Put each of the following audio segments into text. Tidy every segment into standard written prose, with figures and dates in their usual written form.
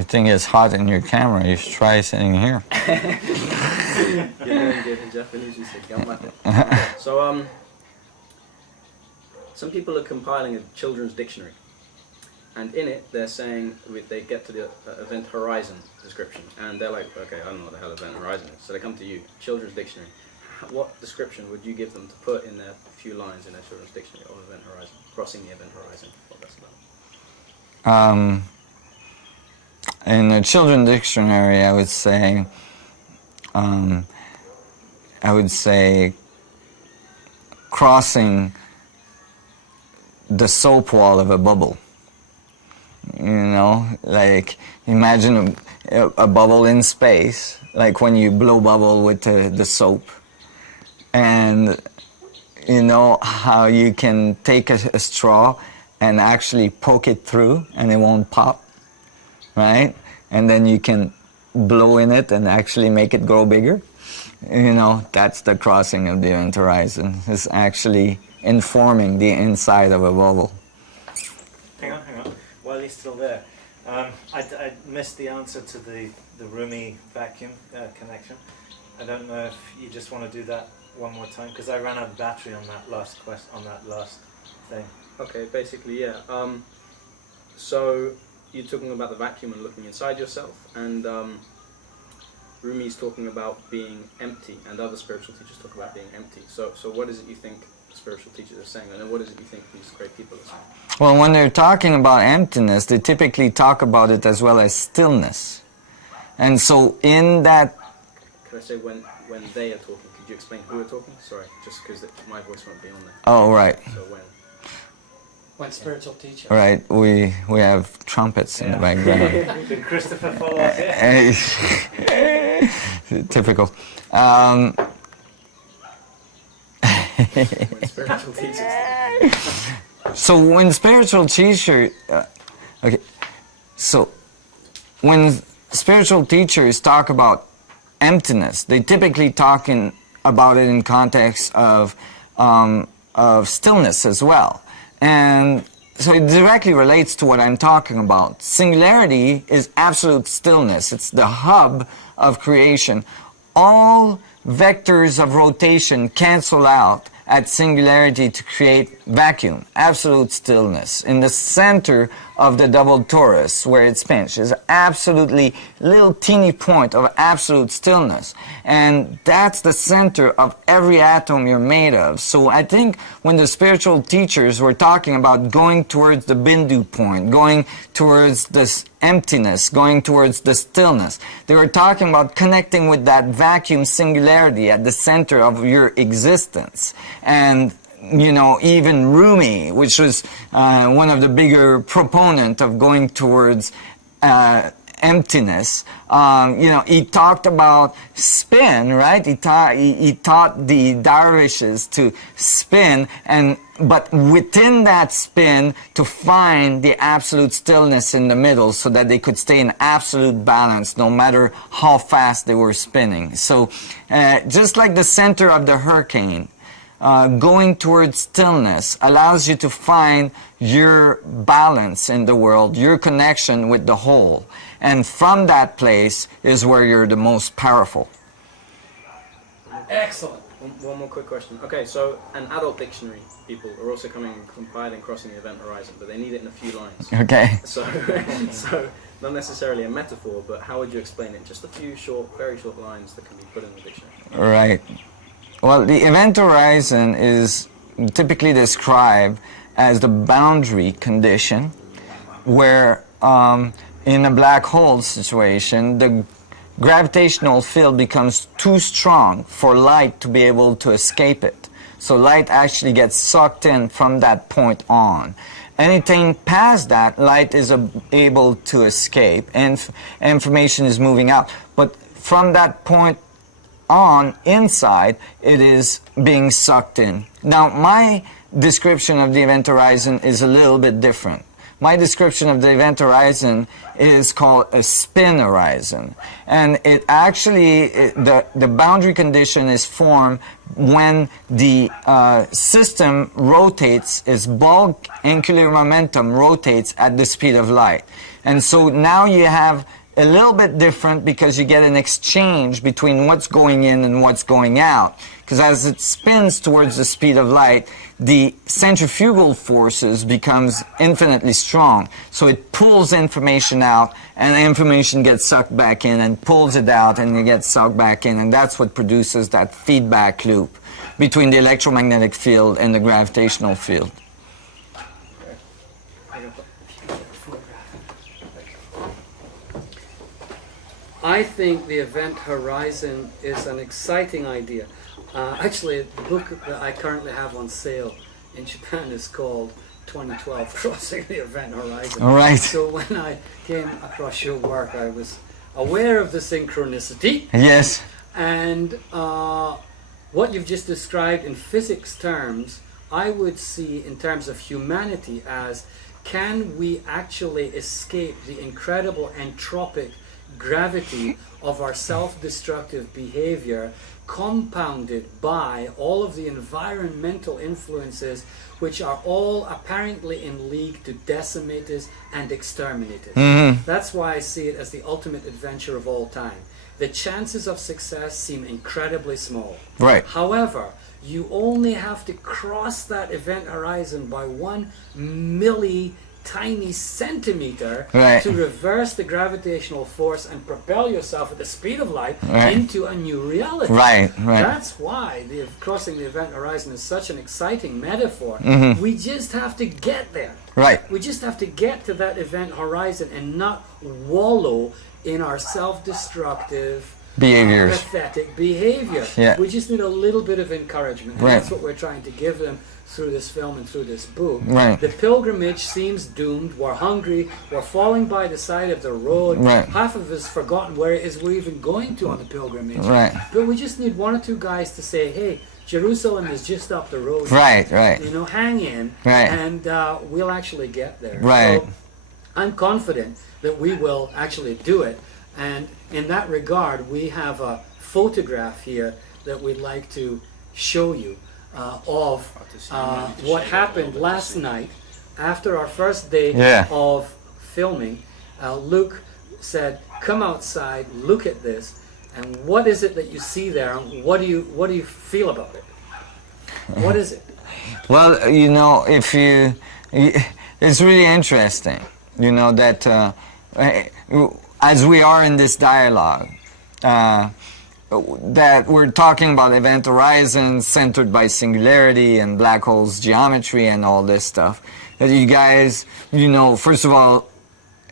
You think it's hot in your camera, you should try sitting here. So, some people are compiling a children's dictionary, and in it they're saying, they get to the event horizon description, and they're like, okay, I don't know what the hell event horizon is, so they come to you, children's dictionary. What description would you give them to put in their few lines in their children's dictionary of event horizon, crossing the event horizon, what that's about? In the children's dictionary, I would say crossing the soap wall of a bubble. You know, like imagine a bubble in space, like when you blow bubble with the soap. And you know how you can take a straw and actually poke it through and it won't pop, right? And then you can blow in it and actually make it grow bigger. You know, that's the crossing of the event horizon. It's actually informing the inside of a bubble. Hang on. While he's still there, I missed the answer to the Rumi vacuum connection. I don't know if you just want to do that one more time, because I ran out of battery on that last thing. Okay, basically, yeah. So you're talking about the vacuum and looking inside yourself, and Rumi's talking about being empty, and other spiritual teachers talk about being empty. So what is it you think spiritual teachers are saying, and what is it you think these great people are saying? Well, when they're talking about emptiness, they typically talk about it as well as stillness. And so in that... Could I say when they are talking, could you explain who are talking? Sorry, just because my voice won't be on there. Oh, right. So when spiritual teachers. Right, we have trumpets in the background. Did Christopher follow up here? Typical. when spiritual teachers. So when spiritual teachers, when spiritual teachers talk about emptiness, they typically talk about it in context of stillness as well. And so it directly relates to what I'm talking about. Singularity is absolute stillness. It's the hub of creation. All vectors of rotation cancel out at singularity to create vacuum, absolute stillness. In the center of the double torus, where it's pinched, is absolutely little teeny point of absolute stillness. And that's the center of every atom you're made of. So I think when the spiritual teachers were talking about going towards the bindu point, going towards this emptiness, going towards the stillness, they were talking about connecting with that vacuum singularity at the center of your existence. And you know, even Rumi, which was one of the bigger proponents of going towards emptiness, you know, he talked about spin, right? He taught the dervishes to spin, but within that spin to find the absolute stillness in the middle, so that they could stay in absolute balance no matter how fast they were spinning. So just like the center of the hurricane, going towards stillness allows you to find your balance in the world, your connection with the whole. And from that place is where you're the most powerful. Excellent. One more quick question. Okay, so an adult dictionary people are also coming and compiling Crossing the Event Horizon, but they need it in a few lines. Okay. So not necessarily a metaphor, but how would you explain it? Just a few very short lines that can be put in the dictionary. Right. Well, the event horizon is typically described as the boundary condition where in a black hole situation, the gravitational field becomes too strong for light to be able to escape it. So light actually gets sucked in from that point on. Anything past that, light is able to escape and information is moving out. But from that point on, inside, it is being sucked in. Now, my description of the event horizon is a little bit different. My description of the event horizon is called a spin horizon. And it actually, the boundary condition is formed when the system rotates, its bulk angular momentum rotates at the speed of light. And so now you have a little bit different because you get an exchange between what's going in and what's going out. Because as it spins towards the speed of light, the centrifugal forces becomes infinitely strong. So it pulls information out, and the information gets sucked back in, and pulls it out, and it gets sucked back in, and that's what produces that feedback loop between the electromagnetic field and the gravitational field. I think the event horizon is an exciting idea. Actually, the book that I currently have on sale in Japan is called 2012 Crossing the Event Horizon. All right. So when I came across your work, I was aware of the synchronicity. Yes. And what you've just described in physics terms, I would see in terms of humanity as, can we actually escape the incredible entropic gravity of our self-destructive behavior, compounded by all of the environmental influences which are all apparently in league to decimate us and exterminate us. That's why I see it as the ultimate adventure of all time. The chances of success seem incredibly small. Right. However, you only have to cross that event horizon by 1 tiny centimeter Right. to reverse the gravitational force and propel yourself at the speed of light Right. into a new reality. Right, right. That's why crossing the event horizon is such an exciting metaphor. We just have to get there. Right. We just have to get to that event horizon and not wallow in our self-destructive, Behaviors. pathetic behavior. Yeah. We just need a little bit of encouragement. And Right. that's what we're trying to give them through this film and through this book. Right. The pilgrimage seems doomed. We're hungry. We're falling by the side of the road. Right. Half of us forgotten where it is we're even going to on the pilgrimage. Right. But we just need 1 or 2 guys to say, hey, Jerusalem is just up the road. Right, right. You know, hang in. Right. And we'll actually get there. Right. So I'm confident that we will actually do it. And in that regard, we have a photograph here that we'd like to show you of what happened last night after our first day Yeah. of filming. Luke said, come outside, look at this, and what is it that you see there, and what do you feel about it? What is it? Well, you know, it's really interesting, you know, that as we are in this dialogue, that we're talking about event horizons centered by singularity and black holes geometry and all this stuff, that you guys, you know, first of all,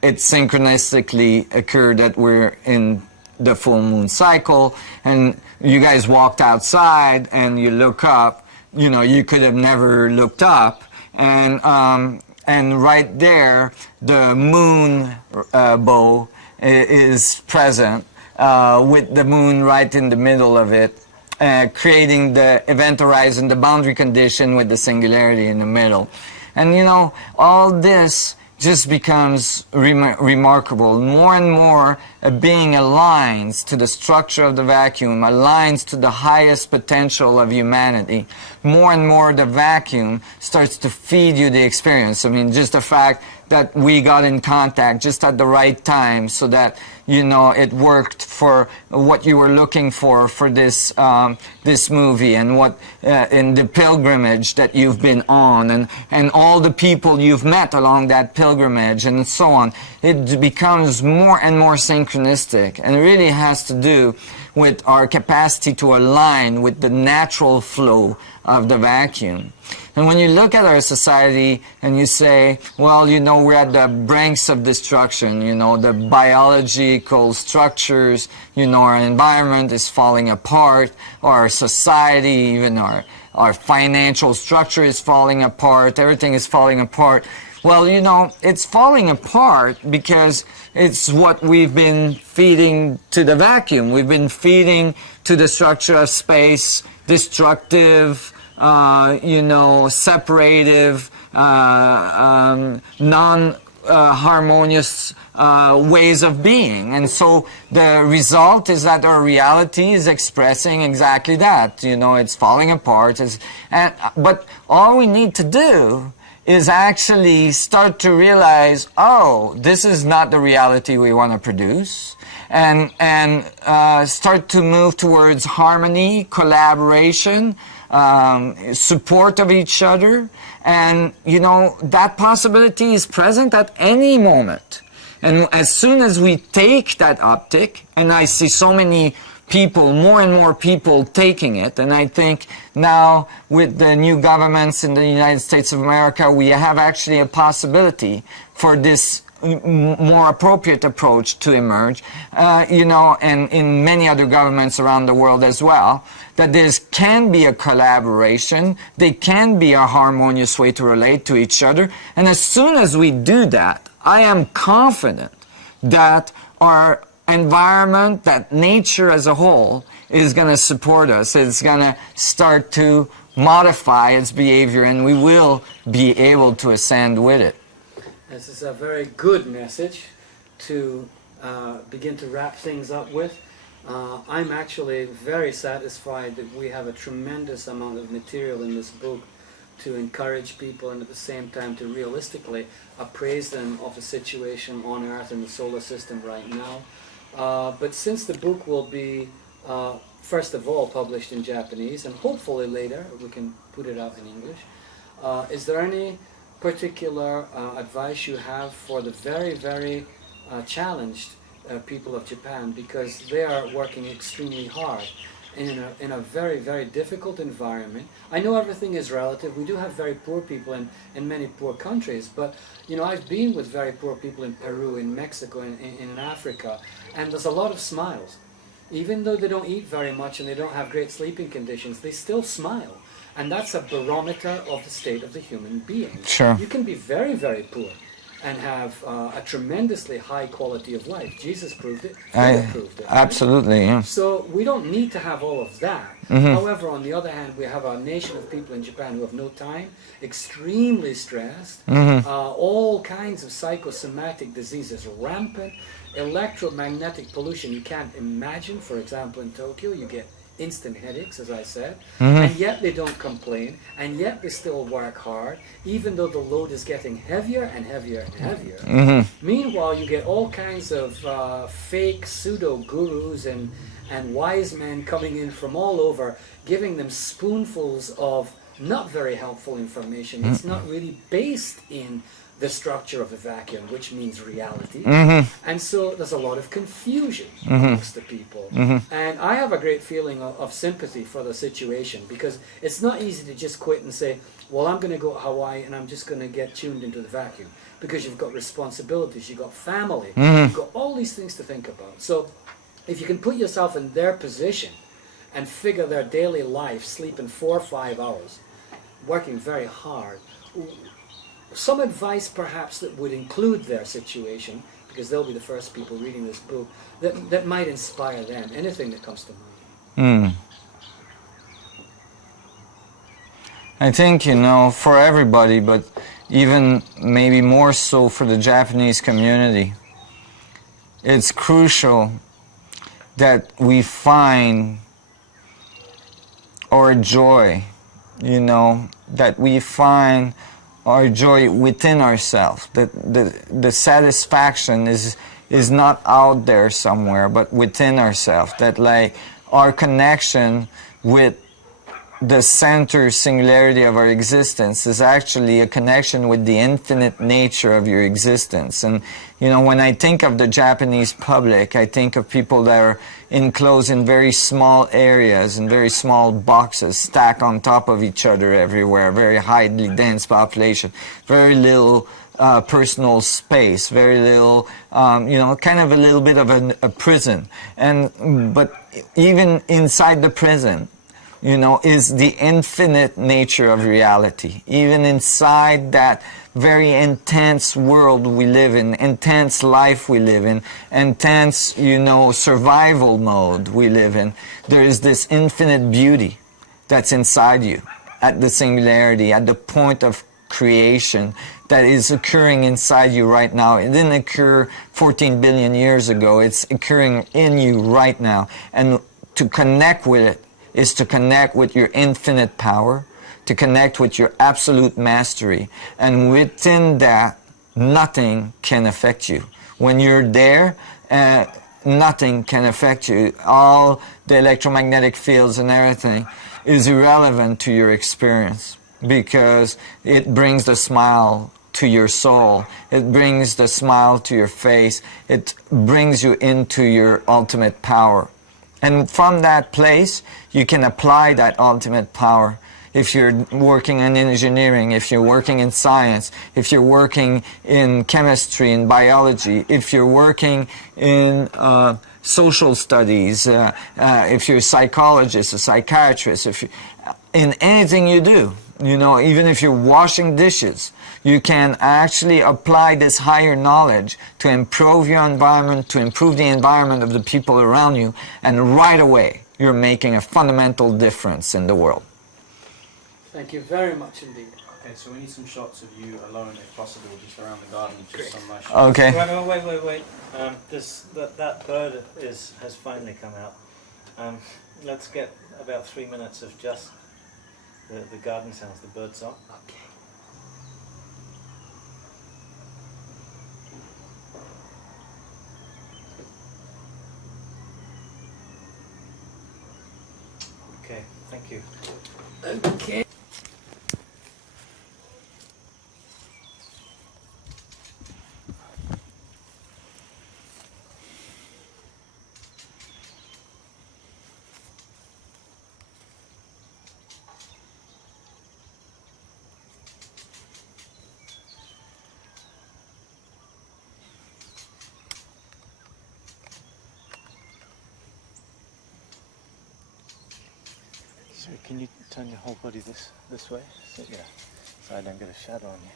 it synchronistically occurred that we're in the full moon cycle, and you guys walked outside and you look up, you know, you could have never looked up, and right there, the moon bow is present, with the moon right in the middle of it, creating the event horizon, the boundary condition with the singularity in the middle. And you know, all this just becomes remarkable. More and more, a being aligns to the structure of the vacuum, aligns to the highest potential of humanity. More and more, the vacuum starts to feed you the experience. I mean, just the fact that we got in contact just at the right time so that, you know, it worked for what you were looking for this this movie, and what in the pilgrimage that you've been on, and all the people you've met along that pilgrimage, and so on. It becomes more and more synchronistic, and it really has to do with our capacity to align with the natural flow of the vacuum. And when you look at our society and you say, well, you know, we're at the brinks of destruction, you know, the biological structures, you know, our environment is falling apart, our society, even our financial structure is falling apart, everything is falling apart. Well, you know, it's falling apart because it's what we've been feeding to the vacuum. We've been feeding to the structure of space, destructive, you know, separative, non-harmonious ways of being. And so the result is that our reality is expressing exactly that. You know, it's falling apart. But all we need to do is actually start to realize, oh, this is not the reality we want to produce, and start to move towards harmony, collaboration, support of each other. And, you know, that possibility is present at any moment. And as soon as we take that uptick, and I see so many people, more and more people taking it, and I think now with the new governments in the United States of America, we have actually a possibility for this more appropriate approach to emerge, you know, and in many other governments around the world as well, that there can be a collaboration, there can be a harmonious way to relate to each other, and as soon as we do that, I am confident that our environment, that nature as a whole is going to support us. It's going to start to modify its behavior, and we will be able to ascend with it. This is a very good message to begin to wrap things up with. I'm actually very satisfied that we have a tremendous amount of material in this book to encourage people and at the same time to realistically appraise them of the situation on Earth and the solar system right now. But since the book will be, first of all, published in Japanese, and hopefully later we can put it out in English, is there any particular advice you have for the very, very challenged people of Japan, because they are working extremely hard in a very, very difficult environment? I know everything is relative. We do have very poor people in many poor countries, but you know, I've been with very poor people in Peru, in Mexico, in Africa, and there's a lot of smiles. Even though they don't eat very much and they don't have great sleeping conditions, they still smile. And that's a barometer of the state of the human being. Sure. You can be very, very poor and have a tremendously high quality of life. Jesus proved it. Buddha proved it. Right? Absolutely, yeah. So we don't need to have all of that. However, on the other hand, we have a nation of people in Japan who have no time, extremely stressed, all kinds of psychosomatic diseases rampant, electromagnetic pollution you can't imagine. For example, in Tokyo, you get instant headaches, as I said, and yet they don't complain, and yet they still work hard, even though the load is getting heavier and heavier and heavier. Meanwhile, you get all kinds of fake pseudo-gurus and wise men coming in from all over, giving them spoonfuls of not very helpful information. It's not really based in the structure of the vacuum, which means reality. And so there's a lot of confusion amongst the people. And I have a great feeling of sympathy for the situation, because it's not easy to just quit and say, well, I'm going to go to Hawaii and I'm just going to get tuned into the vacuum, because you've got responsibilities, you've got family, you've got all these things to think about. So if you can put yourself in their position and figure their daily life, sleeping 4 or 5 hours, working very hard, some advice perhaps that would include their situation, because they'll be the first people reading this book, that might inspire them. Anything that comes to mind. I think, you know, for everybody, but even maybe more so for the Japanese community, it's crucial that we find our joy, you know, that we find our joy within ourselves, that the satisfaction is not out there somewhere, but within ourselves, that like our connection with the center singularity of our existence is actually a connection with the infinite nature of your existence. And you know, when I think of the Japanese public, I think of people that are enclosed in very small areas and very small boxes stacked on top of each other everywhere, very highly dense population, very little personal space, very little, you know, kind of a little bit of a prison. But even inside the prison, you know, is the infinite nature of reality. Even inside that very intense world we live in, intense life we live in, intense, you know, survival mode we live in, there is this infinite beauty that's inside you, at the singularity, at the point of creation that is occurring inside you right now. It didn't occur 14 billion years ago. It's occurring in you right now. And to connect with it is to connect with your infinite power, to connect with your absolute mastery. And within that, nothing can affect you. When you're there, nothing can affect you. All the electromagnetic fields and everything is irrelevant to your experience, because it brings the smile to your soul. It brings the smile to your face. It brings you into your ultimate power. And from that place, you can apply that ultimate power. If you're working in engineering, if you're working in science, if you're working in chemistry and biology, if you're working in social studies, if you're a psychologist, a psychiatrist, if you, in anything you do, you know, even if you're washing dishes, you can actually apply this higher knowledge to improve your environment, to improve the environment of the people around you, and right away you're making a fundamental difference in the world. Thank you very much indeed. Okay, so we need some shots of you alone, if possible, just around the garden, just some nice shots. Okay. Wait. That bird has finally come out. Let's get about 3 minutes of just the garden sounds, the bird song. Okay. Okay, thank you. Okay. So can you turn your whole body this way? So, yeah, so I don't get a shadow on you.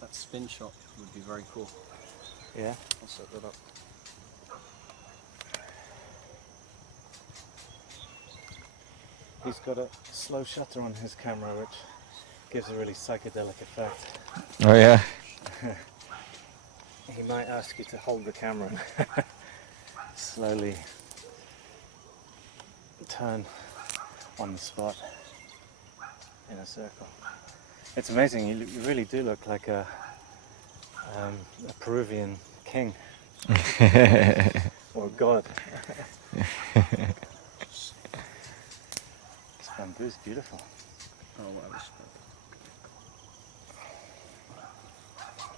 That spin shot would be very cool. Yeah? I'll set that up. He's got a slow shutter on his camera, which gives a really psychedelic effect. Oh yeah. He might ask you to hold the camera and slowly turn on the spot in a circle. It's amazing, you really do look like a Peruvian king or god. This bamboo is beautiful. Oh, wow.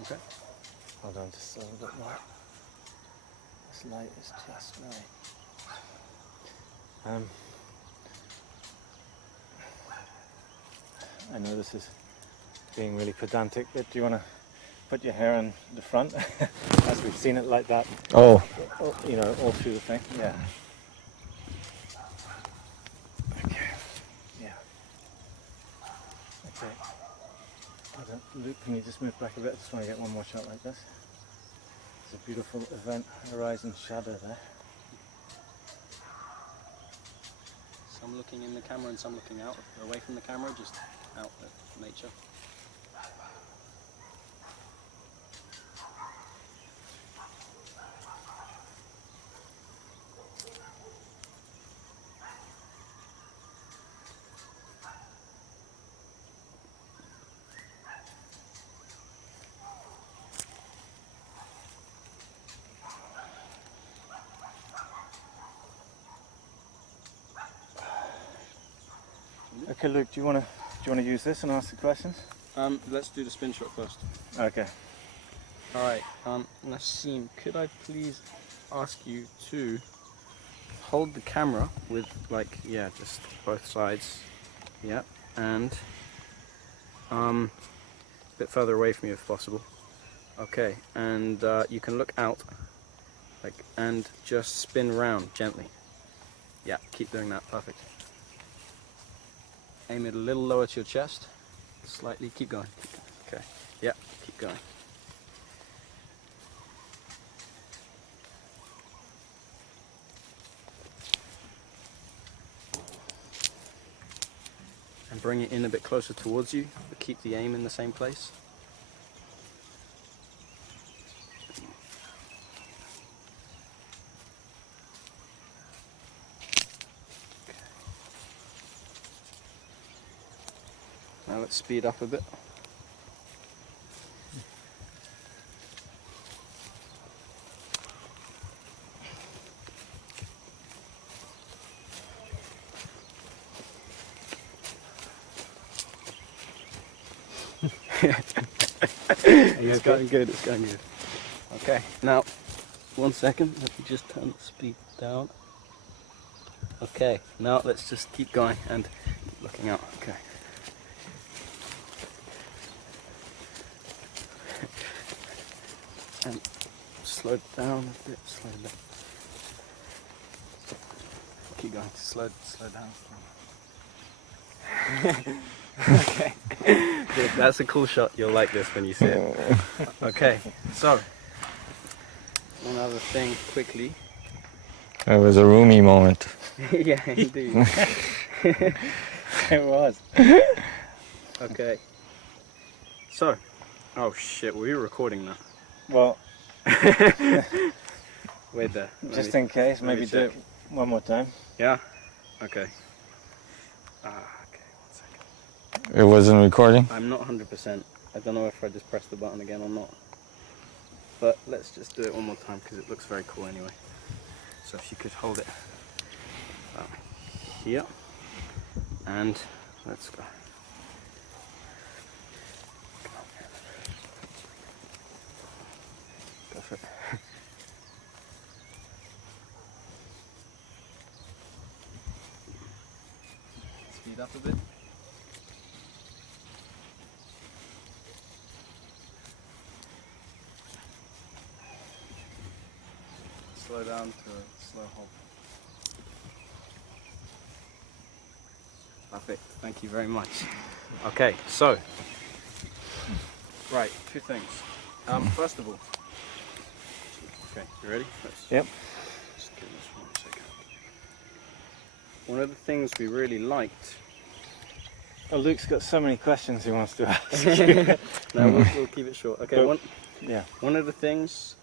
Okay. Hold on just a little bit more. This light is just right. I know this is being really pedantic, but do you want to put your hair in the front as we've seen it like that? Oh. You know, all through the thing? Yeah. Okay. Yeah. Okay. Luke, can you just move back a bit? I just want to get one more shot like this. It's a beautiful event horizon shadow there. Some looking in the camera and some looking out, away from the camera, just out at nature. Okay, Luke, do you want to use this and ask the questions? Let's do the spin shot first. Okay. Alright, Nassim, could I please ask you to hold the camera with, like, yeah, just both sides, yeah, and a bit further away from you if possible. Okay, and you can look out, like, and just spin round gently. Yeah, keep doing that, perfect. aim it a little lower to your chest. Slightly, keep going. Okay, yeah, keep going. And bring it in a bit closer towards you, but keep the aim in the same place. Now let's speed up a bit. It's going good, it's going good. Okay, now, 1 second, let me just turn the speed down. Okay, now let's just keep going and keep looking out, okay. And slow it down a bit, slow it down. Keep going, slow down. Okay, good. That's a cool shot. You'll like this when you see it. Okay, so one other thing quickly. It was a roomy moment. Yeah, indeed. It was. Okay. So, oh shit, were you recording that? Well, Wait there. just in case, maybe do it one more time. Yeah? Okay. Okay, 1 second. It wasn't recording? I'm not 100%. I don't know if I just press the button again or not. But let's just do it one more time because it looks very cool anyway. So if you could hold it here. And let's go. Go for it. Speed up a bit. Slow down to a slow hop. Perfect, thank you very much. Okay, so, right, 2 things. First of all, okay, you ready? Yep. Just give this 1 second. One of the things we really liked. Oh, Luke's got so many questions he wants to ask. No, we'll keep it short. Okay, Yeah. one of the things.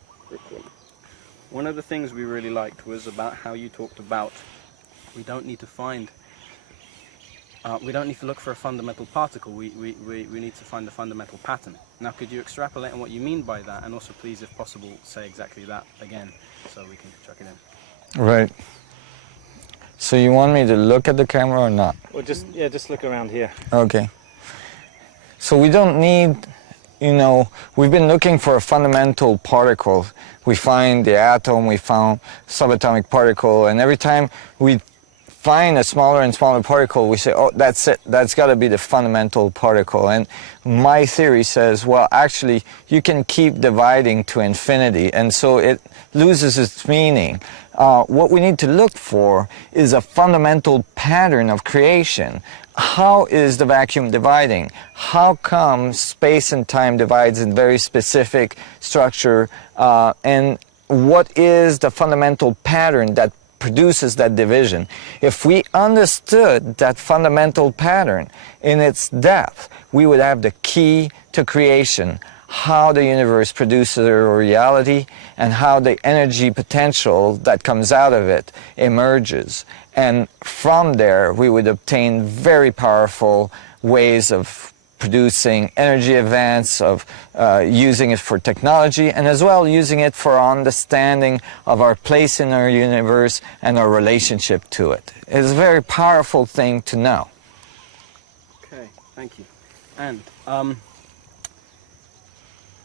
One of the things we really liked was about how you talked about we don't need to find. We don't need to look for a fundamental particle. We need to find the fundamental pattern. Now, could you extrapolate on what you mean by that, and also, please, if possible, say exactly that again, so we can chuck it in. Right. So you want me to look at the camera or not? Or just look around here. Okay. So we don't need, we've been looking for a fundamental particle. We find the atom, we found subatomic particle, and every time we find a smaller and smaller particle, we say, oh, that's it, that's got to be the fundamental particle. And my theory says, well, actually, you can keep dividing to infinity, and so it loses its meaning. What we need to look for is a fundamental pattern of creation. How is the vacuum dividing? How come space and time divides in very specific structure? And what is the fundamental pattern that produces that division? If we understood that fundamental pattern in its depth, we would have the key to creation, how the universe produces a reality and how the energy potential that comes out of it emerges. And from there, we would obtain very powerful ways of producing energy events, of using it for technology, and as well using it for understanding of our place in our universe and our relationship to it. It's a very powerful thing to know. Okay, thank you. And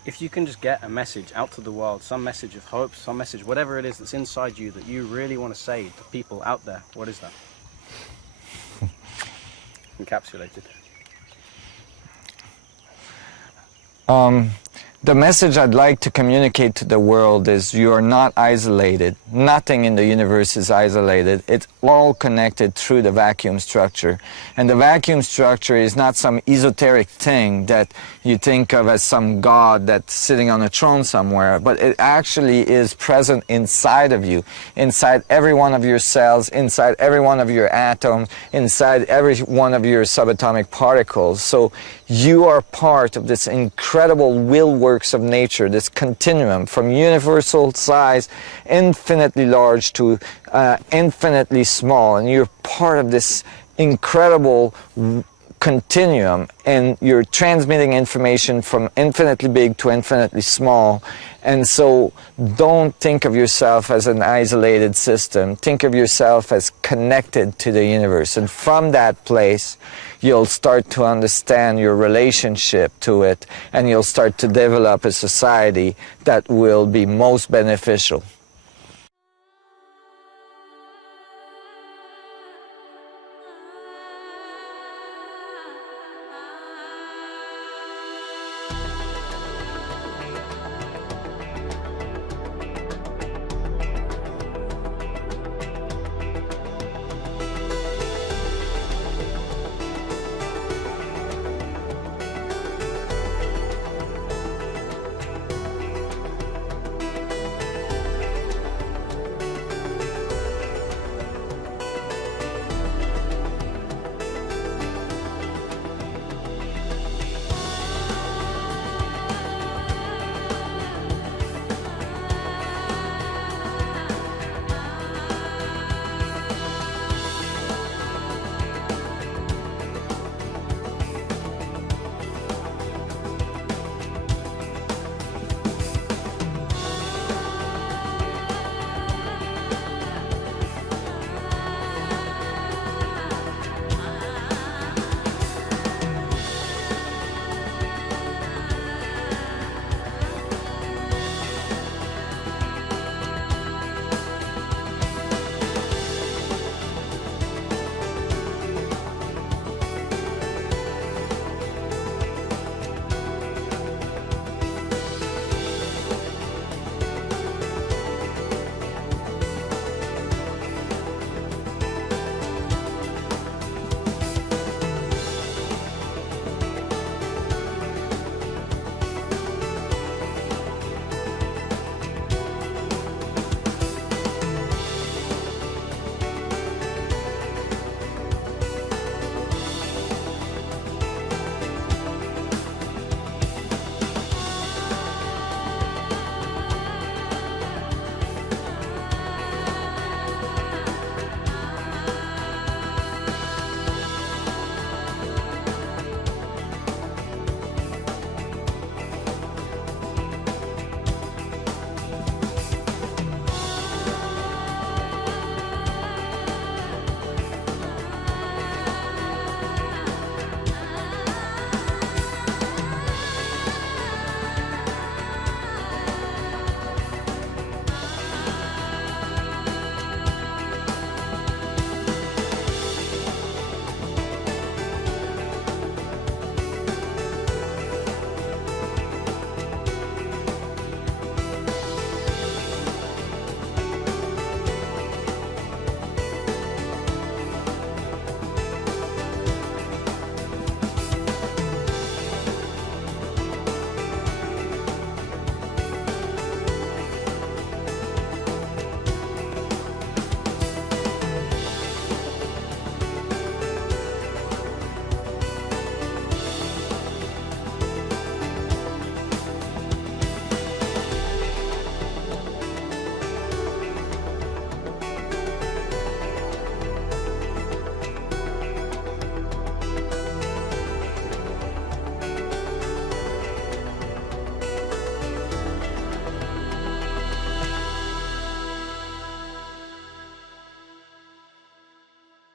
if you can just get a message out to the world, some message of hope, some message, whatever it is that's inside you that you really want to say to people out there, what is that? Encapsulated. The message I'd like to communicate to the world is you are not isolated. Nothing in the universe is isolated. It's all connected through the vacuum structure. And the vacuum structure is not some esoteric thing that you think of as some god that's sitting on a throne somewhere, but it actually is present inside of you, inside every one of your cells, inside every one of your atoms, inside every one of your subatomic particles. So you are part of this incredible will works of nature, this continuum from universal size, infinitely large to infinitely small, and you're part of this incredible continuum, and you're transmitting information from infinitely big to infinitely small. And so don't think of yourself as an isolated system. Think of yourself as connected to the universe, and from that place you'll start to understand your relationship to it, and you'll start to develop a society that will be most beneficial.